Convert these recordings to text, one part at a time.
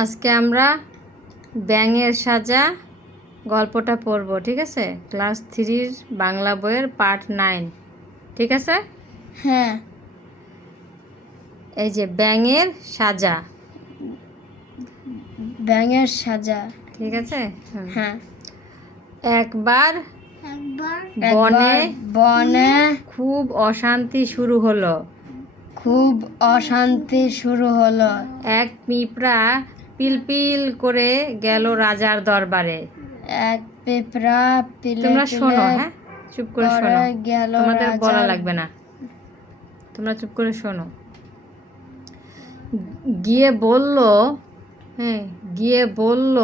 আজকে আমরা ব্যাঙের সাজা গল্পটা পড়ব, ঠিক আছে? ক্লাস 3 বাংলা বইয়ের পার্ট 9, ঠিক আছে? হ্যাঁ। এই যে ব্যাঙের সাজা, ব্যাঙের সাজা, ঠিক আছে? হ্যাঁ। একবার বনে বনে খুব অশান্তি শুরু হলো। খুব অশান্তি শুরু হলো। এক পিঁপড়া পিলপিল করে গেল রাজার দরবারে। এক পিঁপড়া পিলে তোমরা শোনো, পিলে হ্যাঁ, চুপ করে শোনো, গেল তোমাদের বলা রাজার। লাগবে না, তোমরা চুপ করে শোনো। গিয়ে বলল,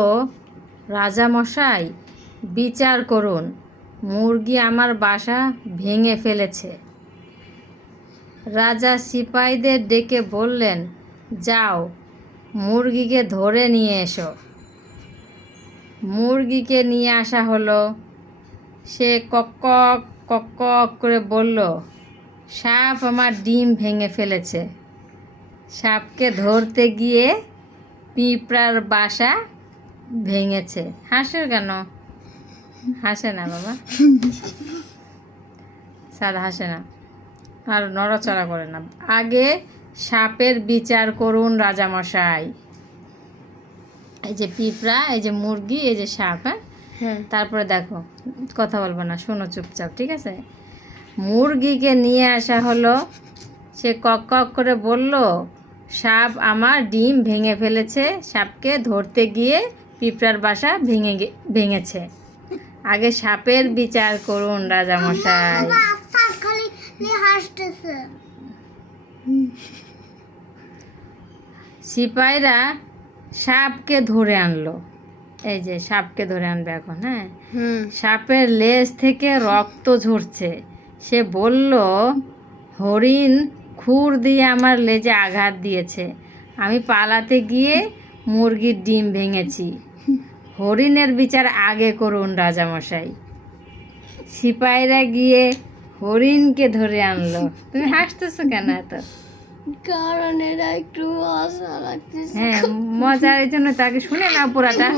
রাজা মশাই, বিচার করুন, মুরগি আমার বাসা ভেঙে ফেলেছে। রাজা সিপাহীদের ডেকে বললেন, যাও, মুরগিকে ধরে নিয়ে এসো। মুরগিকে নিয়ে আসা হলো। সে কক কক করে বলল, সাপ আমার ডিম ভেঙে ফেলেছে। সাপকে ধরতে গিয়ে পিঁপড়ার বাসা ভেঙেছে। হাসে কেন? হাসে না বাবা, স্যার হাসে না, আর নড়াচড়া করে না। আগে সাপের বিচার করুন রাজামশাই। এই যে পিঁপড়া, এই যে মুরগি, এই যে সাপ, হ্যাঁ। তারপরে দেখো, কথা বলবো না, শোনো চুপচাপ, ঠিক আছে? মুরগিকে নিয়ে আসা হলো। সে কক কক করে বলল, সাপ আমার ডিম ভেঙে ফেলেছে। সাপকে ধরতে গিয়ে পিঁপড়ার বাসা ভেঙেছে। আগে সাপের বিচার করুন রাজামশাই। সিপাহীরা সাপকে ধরে আনলো। এই যে সাপকে ধরে আনবে এখন, হ্যাঁ। সাপের লেজ থেকে রক্ত ঝরছে। সে বলল, হরিণ খুর দিয়ে আমার লেজে আঘাত দিয়েছে। আমি পালাতে গিয়ে মুরগির ডিম ভেঙেছি। হরিণের বিচার আগে করুন রাজামশাই। সিপাহীরা গিয়ে হরিণকে ধরে আনলো। তুমি হাসতেছো কেন এত? কারণ এরা একটু মজা লাগতেছে। হ্যাঁ, মজার, এই জন্য তাকে শুনে না পুরাটা।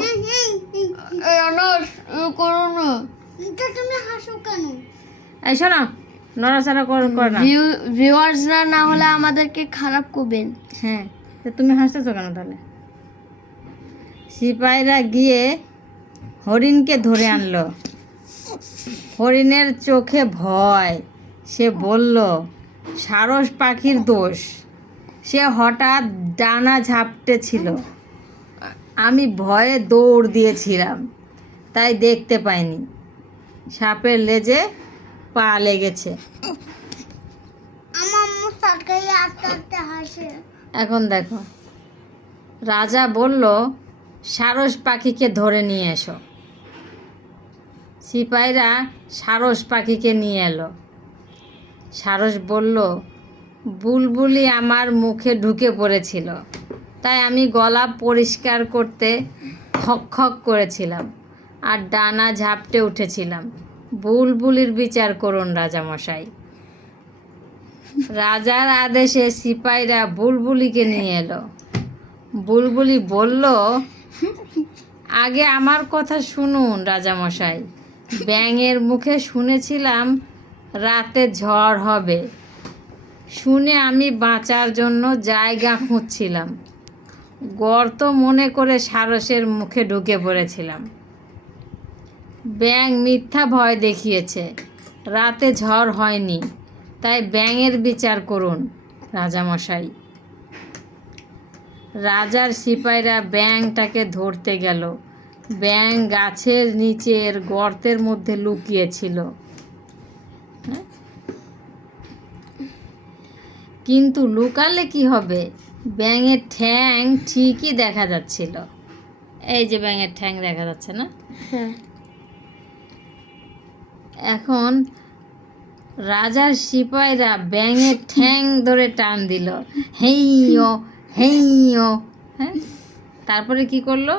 করো না, তুমি হাসো কেন? এই শোনো, নড়াচড়া কর না। ভিউয়ার্সরা না হলে আমাদেরকে খারাপ করবেন। হ্যাঁ, তো তুমি হাসতেছো কেন তাহলে? সিপাহীরা গিয়ে হরিণকে ধরে আনলো। হরিণের চোখে ভয়। সে বলল, সারস পাখির দোষ। সে হঠাৎ ডানা ঝাপটেছিল। আমি ভয়ে দৌড় দিয়েছিলাম, তাই দেখতে পাইনি। সাপের লেজে পা লেগেছে। এখন দেখো, রাজা বলল, সারস পাখিকে ধরে নিয়ে এসো। সিপাহীরা সারস পাখিকে নিয়ে এলো। সারস বলল, বুলবুলি আমার মুখে ঢুকে পড়েছিল, তাই আমি গলা পরিষ্কার করতে খক খক করেছিলাম আর ডানা ঝাপটে উঠেছিলাম। বুলবুলির বিচার করুন রাজামশাই। রাজার আদেশে সিপাহীরা বুলবুলিকে নিয়ে এলো। বুলবুলি বলল, আগে আমার কথা শুনুন রাজামশাই। ব্যাঙের মুখে শুনেছিলাম রাতে ঝড় হবে। শুনে আমি বাঁচার জন্য জায়গা খুঁজছিলাম। গর্ত মনে করে সারসের মুখে ঢুকে পড়েছিলাম। ব্যাঙ মিথ্যা ভয় দেখিয়েছে, রাতে ঝড় হয়নি, তাই ব্যাঙের বিচার করুন রাজামশাই। রাজার সিপাহীরা ব্যাঙটাকে ধরতে গেল। ব্যাঙ গাছের নিচের গর্তের মধ্যে লুকিয়েছিল। কিন্তু লুকালে কি হবে, ব্যাঙের ঠ্যাং ঠিকই দেখা যাচ্ছিল। এই যে ব্যাঙের ঠ্যাং দেখা যাচ্ছে না? এখন রাজার সিপাহীরা ব্যাঙের ঠ্যাং ধরে টান দিল, হেইও হেইও। হ্যাঁ, তারপরে কি করলো?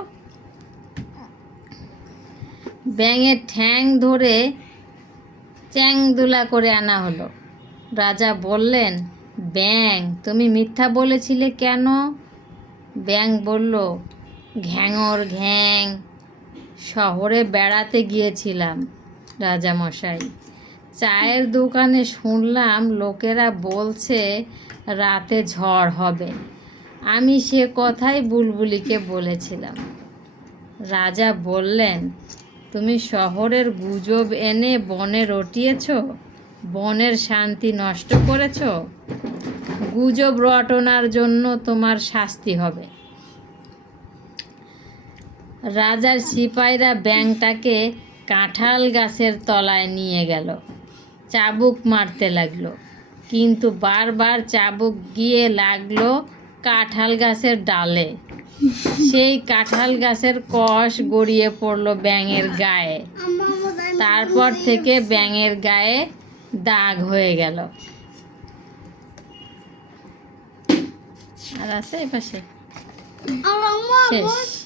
ব্যাঙের ঠ্যাং ধরে চ্যাংদোলা করে আনা হলো। রাজা বললেন, ব্যাঙ, তুমি মিথ্যা বলেছিলে কেন? ব্যাঙ বলল, ঘ্যাঙর ঘ্যাং। শহরে বেড়াতে গিয়েছিলাম রাজামশাই। চায়ের দোকানে শুনলাম লোকেরা বলছে রাতে ঝড় হবে। আমি সে কথাই বুলবুলিকে বলেছিলাম। রাজা বললেন, তুমি শহরের গুজব এনে বনে রটিয়েছ, বনের শান্তি নষ্ট করেছ। গুজব রটনার জন্য তোমার শাস্তি হবে। রাজার সিপাহীরা ব্যাঙটাকে কাঁঠাল গাছের তলায় নিয়ে গেল। চাবুক মারতে লাগলো, কিন্তু বারবার চাবুক গিয়ে লাগলো কাঁঠাল গাছের ডালে। সেই কাঁঠাল গাছের কষ গড়িয়ে পড়লো ব্যাঙের গায়ে। তারপর থেকে ব্যাঙের গায়ে দাগ হয়ে গেল। আর আছে এপাশে শেষ।